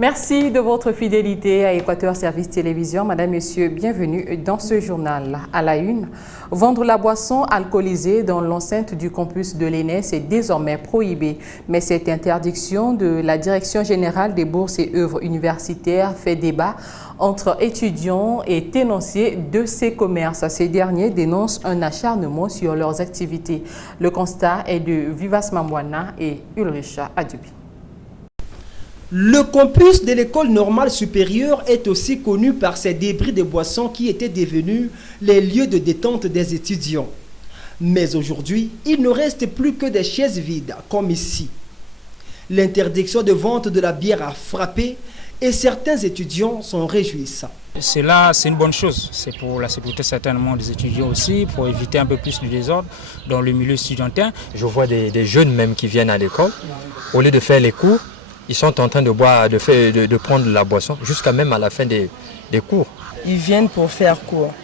Merci de votre fidélité à Équateur Service Télévision. Madame, Messieurs, bienvenue dans ce journal. À la une, vendre la boisson alcoolisée dans l'enceinte du campus de l'ENES est désormais prohibée. Mais cette interdiction de la Direction générale des bourses et œuvres universitaires fait débat entre étudiants et tenanciers de ces commerces. Ces derniers dénoncent un acharnement sur leurs activités. Le constat est de Vivas Mamouana et Ulricha Adubi. Le campus de l'école normale supérieure est aussi connu par ses débris de boissons qui étaient devenus les lieux de détente des étudiants. Mais aujourd'hui, il ne reste plus que des chaises vides, comme ici. L'interdiction de vente de la bière a frappé et certains étudiants s'en réjouissent. Cela, c'est une bonne chose. C'est pour la sécurité certainement des étudiants aussi, pour éviter un peu plus de désordre dans le milieu studentin. Je vois des jeunes même qui viennent à l'école, au lieu de faire les cours, ils sont en train de boire, de prendre de la boisson, jusqu'à même à la fin des cours. Ils viennent pour faire cours.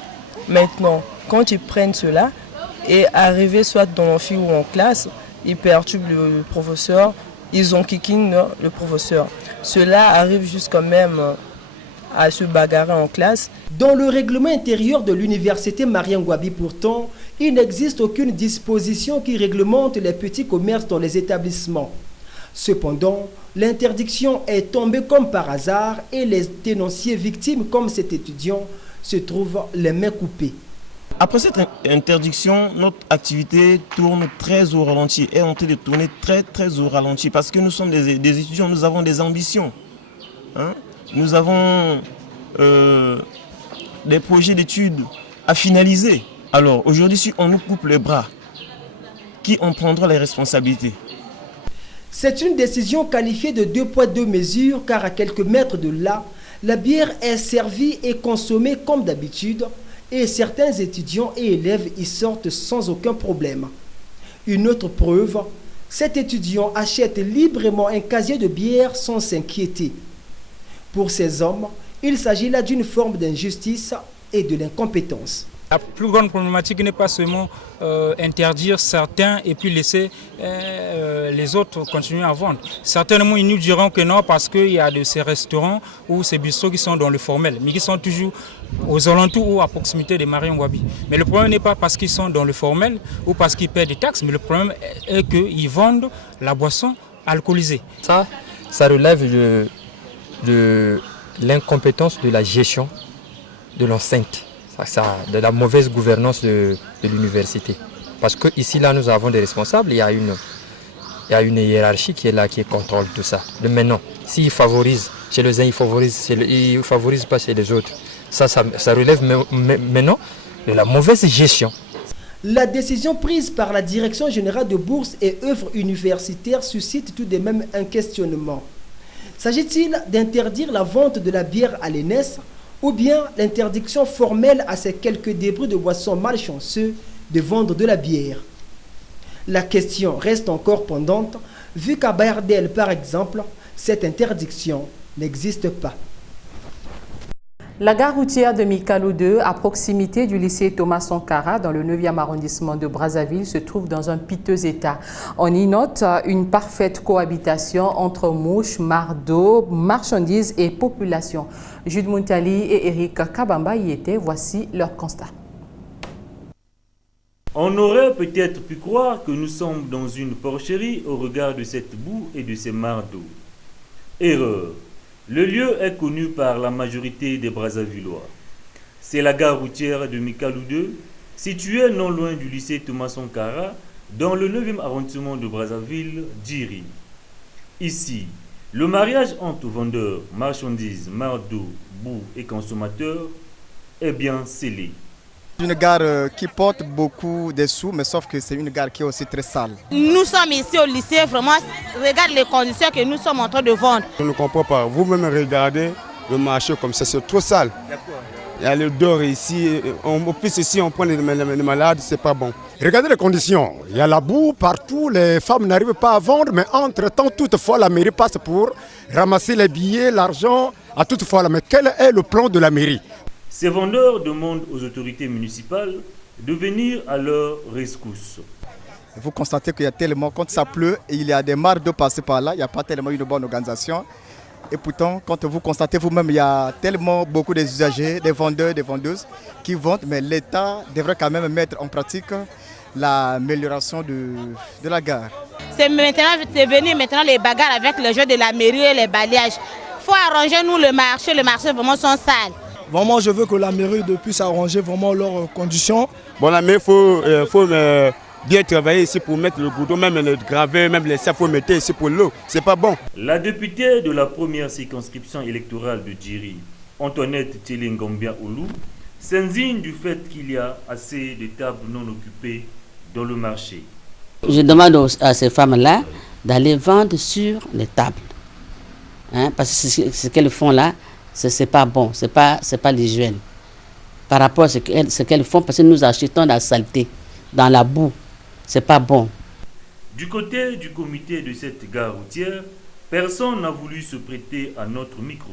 Maintenant, quand ils prennent cela, et arriver soit dans l'amphi ou en classe, ils perturbent le professeur, ils ont kicking le professeur. Cela arrive jusqu'à même à se bagarrer en classe. Dans le règlement intérieur de l'université Mariangouabi pourtant, il n'existe aucune disposition qui réglemente les petits commerces dans les établissements. Cependant, l'interdiction est tombée comme par hasard et les tenanciers victimes comme cet étudiant se trouvent les mains coupées. Après cette interdiction, notre activité tourne très au ralenti, est en train de tourner très au ralenti parce que nous sommes des étudiants, nous avons des ambitions. Nous avons des projets d'études à finaliser. Alors aujourd'hui, si on nous coupe les bras, qui en prendra les responsabilités? C'est une décision qualifiée de 2 poids 2 mesures car à quelques mètres de là, la bière est servie et consommée comme d'habitude et certains étudiants et élèves y sortent sans aucun problème. Une autre preuve, cet étudiant achète librement un casier de bière sans s'inquiéter. Pour ces hommes, il s'agit là d'une forme d'injustice et de l'incompétence. La plus grande problématique n'est pas seulement interdire certains et puis laisser les autres continuer à vendre. Certainement, ils nous diront que non parce qu'il y a de ces restaurants ou ces bistrots qui sont dans le formel, mais qui sont toujours aux alentours ou à proximité des Mariangouabi. Mais le problème n'est pas parce qu'ils sont dans le formel ou parce qu'ils paient des taxes, mais le problème est qu'ils vendent la boisson alcoolisée. Ça relève de l'incompétence de la gestion de l'enceinte. De la mauvaise gouvernance de l'université. Parce qu'ici, là, nous avons des responsables, il y a une hiérarchie qui est là, qui contrôle tout ça. De maintenant, s'ils favorisent chez les uns, ils ne favorisent pas chez les autres. Ça relève maintenant de la mauvaise gestion. La décision prise par la Direction générale de bourses et œuvres universitaires suscite tout de même un questionnement. S'agit-il d'interdire la vente de la bière à l'ENES ou bien l'interdiction formelle à ces quelques débris de boissons malchanceux de vendre de la bière? La question reste encore pendante, vu qu'à Bayardel, par exemple, cette interdiction n'existe pas. La gare routière de Mikalo 2, à proximité du lycée Thomas Sankara, dans le 9e arrondissement de Brazzaville, se trouve dans un piteux état. On y note une parfaite cohabitation entre mouches, mares d'eau, marchandises et population. Jude Muntali et Eric Kabamba y étaient. Voici leur constat. On aurait peut-être pu croire que nous sommes dans une porcherie au regard de cette boue et de ces mares d'eau. Erreur. Le lieu est connu par la majorité des Brazzavillois. C'est la gare routière de Mikalo 2, située non loin du lycée Thomas Sankara, dans le 9e arrondissement de Brazzaville, Djiri. Ici, le mariage entre vendeurs, marchandises, mares d'eau, boue et consommateurs est bien scellé. C'est une gare qui porte beaucoup de sous, mais sauf que c'est une gare qui est aussi très sale. Nous sommes ici au lycée, vraiment, regarde les conditions que nous sommes en train de vendre. Je ne comprends pas. Vous-même regardez le marché comme ça, c'est trop sale. Il y a l'odeur ici, en plus ici on prend les malades, c'est pas bon. Regardez les conditions, il y a la boue partout, les femmes n'arrivent pas à vendre, mais entre-temps, toutefois, la mairie passe pour ramasser les billets, l'argent, à toutefois. Mais quel est le plan de la mairie? Ces vendeurs demandent aux autorités municipales de venir à leur rescousse. Vous constatez qu'il y a tellement, quand ça pleut, et il y a des mares d'eau passer par là, il n'y a pas tellement une bonne organisation. Et pourtant, quand vous constatez vous-même, il y a tellement beaucoup d'usagers, des vendeurs, des vendeuses qui vendent, mais l'État devrait quand même mettre en pratique l'amélioration de la gare. C'est venu maintenant les bagarres avec le jeu de la mairie et les balayages. Il faut arranger nous le marché vraiment sont sales. Vraiment, je veux que la mairie puisse arranger vraiment leurs conditions. Bon, la mairie, il faut bien travailler ici pour mettre le goudron, même le gravet, même les sacs, il faut mettre ici pour l'eau. C'est pas bon. La députée de la première circonscription électorale de Djiri, Antoinette Tchelengambia Oulou, s'indigne du fait qu'il y a assez de tables non occupées dans le marché. Je demande à ces femmes-là d'aller vendre sur les tables. Parce que ce qu'elles font là, ce n'est pas bon, ce n'est pas l'hygiène. Par rapport à ce qu'elles font, parce que nous achetons la saleté, dans la boue, ce n'est pas bon. Du côté du comité de cette gare routière, personne n'a voulu se prêter à notre micro.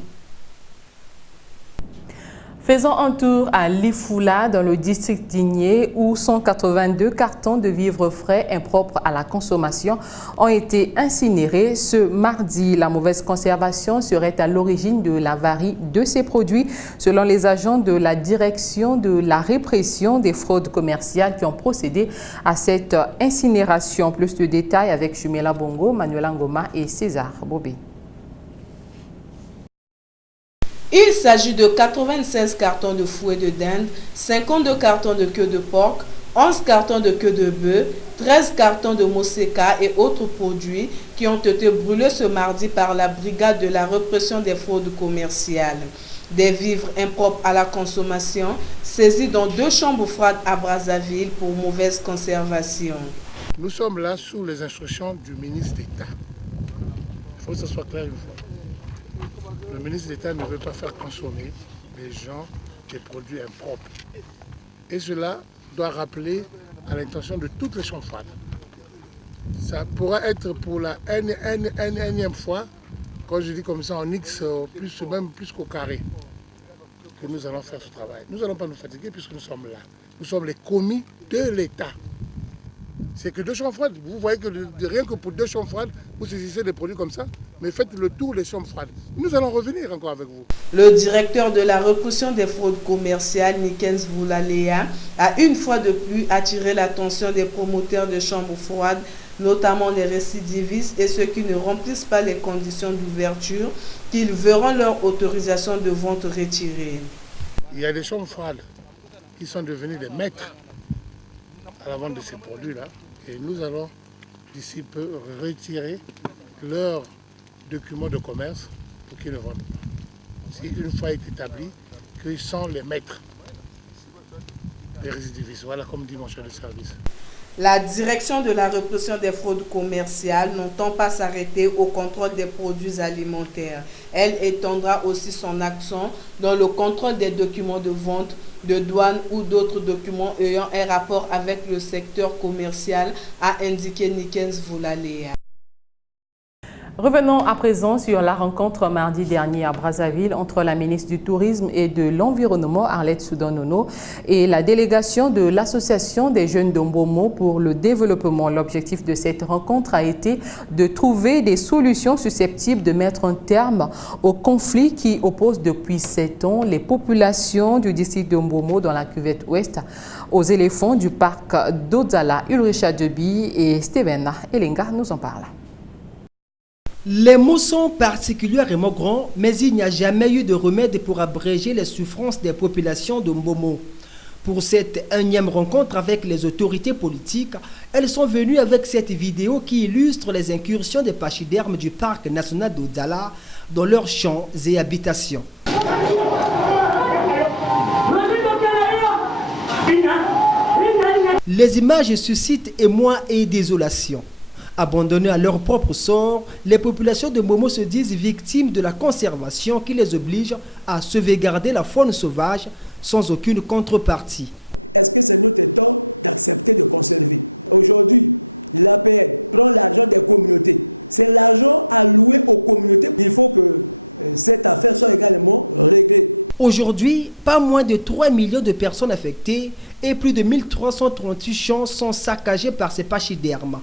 Faisons un tour à Lifula, dans le district d'Igné, où 182 cartons de vivres frais impropres à la consommation ont été incinérés ce mardi. La mauvaise conservation serait à l'origine de l'avarie de ces produits, selon les agents de la direction de la répression des fraudes commerciales qui ont procédé à cette incinération. Plus de détails avec Chumela Bongo, Manuela Ngoma et César Bobé. Il s'agit de 96 cartons de fouet de dinde, 52 cartons de queue de porc, 11 cartons de queue de bœuf, 13 cartons de mousseka et autres produits qui ont été brûlés ce mardi par la brigade de la répression des fraudes commerciales. Des vivres impropres à la consommation saisis dans 2 chambres froides à Brazzaville pour mauvaise conservation. Nous sommes là sous les instructions du ministre d'État. Il faut que ce soit clair une fois. Le ministre d'État ne veut pas faire consommer les gens des produits impropres. Et cela doit rappeler à l'intention de toutes les chambres froides. Ça pourra être pour la énième fois, quand je dis comme ça en X, même plus qu'au carré, que nous allons faire ce travail. Nous n'allons pas nous fatiguer puisque nous sommes là. Nous sommes les commis de l'État. C'est que 2 chambres froides. Vous voyez que rien que pour 2 chambres froides, vous saisissez des produits comme ça, mais faites le tour des chambres froides. Nous allons revenir encore avec vous. Le directeur de la répression des fraudes commerciales, Nikens Voulalea, a une fois de plus attiré l'attention des promoteurs de chambres froides, notamment les récidivistes et ceux qui ne remplissent pas les conditions d'ouverture, qu'ils verront leur autorisation de vente retirée. Il y a des chambres froides qui sont devenus des maîtres à la vente de ces produits-là. Et nous allons, d'ici peu, retirer leurs documents de commerce pour qu'ils ne vendent pas. Si une fois est établi qu'ils sont les maîtres des récidivistes. Voilà comme dit mon chef de service. La direction de la répression des fraudes commerciales n'entend pas s'arrêter au contrôle des produits alimentaires. Elle étendra aussi son action dans le contrôle des documents de vente, de douane ou d'autres documents ayant un rapport avec le secteur commercial, a indiqué Nikens Voulalea. Revenons à présent sur la rencontre mardi dernier à Brazzaville entre la ministre du Tourisme et de l'Environnement, Arlette Soudan-Nono, et la délégation de l'Association des jeunes d'Ombomo pour le développement. L'objectif de cette rencontre a été de trouver des solutions susceptibles de mettre un terme au conflit qui oppose depuis 7 ans les populations du district d'Ombomo dans la cuvette ouest aux éléphants du parc d'Odzala. Ulricha Debi et Steven Elenga nous en parlent. Les mots sont particulièrement grands, mais il n'y a jamais eu de remède pour abréger les souffrances des populations de Mbomo. Pour cette énième rencontre avec les autorités politiques, elles sont venues avec cette vidéo qui illustre les incursions des pachydermes du parc national d'Odzala dans leurs champs et habitations. Les images suscitent émoi et désolation. Abandonnées à leur propre sort, les populations de Momo se disent victimes de la conservation qui les oblige à sauvegarder la faune sauvage sans aucune contrepartie. Est-ce que c'est notre tort d'accepter de conserver? Aujourd'hui, l'APN prend l'argent des communautés. C'est l'argent alloué aux communautés. Il faut que cette affaire soit également réglée. Aujourd'hui, pas moins de 3 millions de personnes affectées et plus de 1338 champs sont saccagés par ces pachydermes.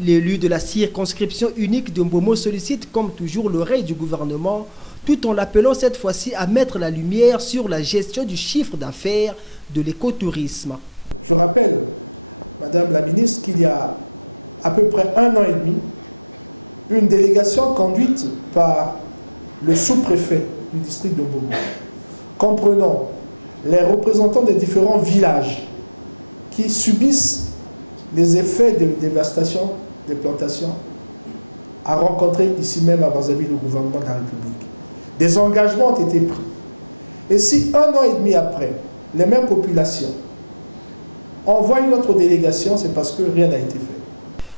L'élu de la circonscription unique de Mbomo sollicite comme toujours l'oreille du gouvernement, tout en l'appelant cette fois-ci à mettre la lumière sur la gestion du chiffre d'affaires de l'écotourisme. Je rappelle, Madame la ministre, qu'il y a à peu près 1 an et demi, une délégation conduite par le sous-préfet du district de Mbomo, comprenant les représentants des différents villages qui subissent les effets de dévastation des plantations, a rencontré ici même à Brazzaville le gouvernement de la République. Des engagements ont été pris. Et si 1 an et demi après, les mêmes populations envoient une autre délégation, c'est parce que rien n'a été fait.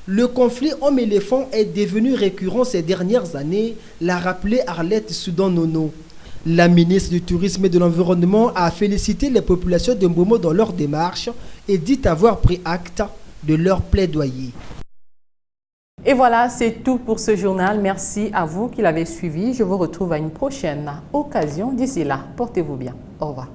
Le conflit homme-éléphant est devenu récurrent ces dernières années, l'a rappelé Arlette Soudan-Nono. La ministre du Tourisme et de l'Environnement a félicité les populations de Mbomo dans leur démarche et dit avoir pris acte de leur plaidoyer. Et voilà, c'est tout pour ce journal. Merci à vous qui l'avez suivi. Je vous retrouve à une prochaine occasion. D'ici là, portez-vous bien. Au revoir.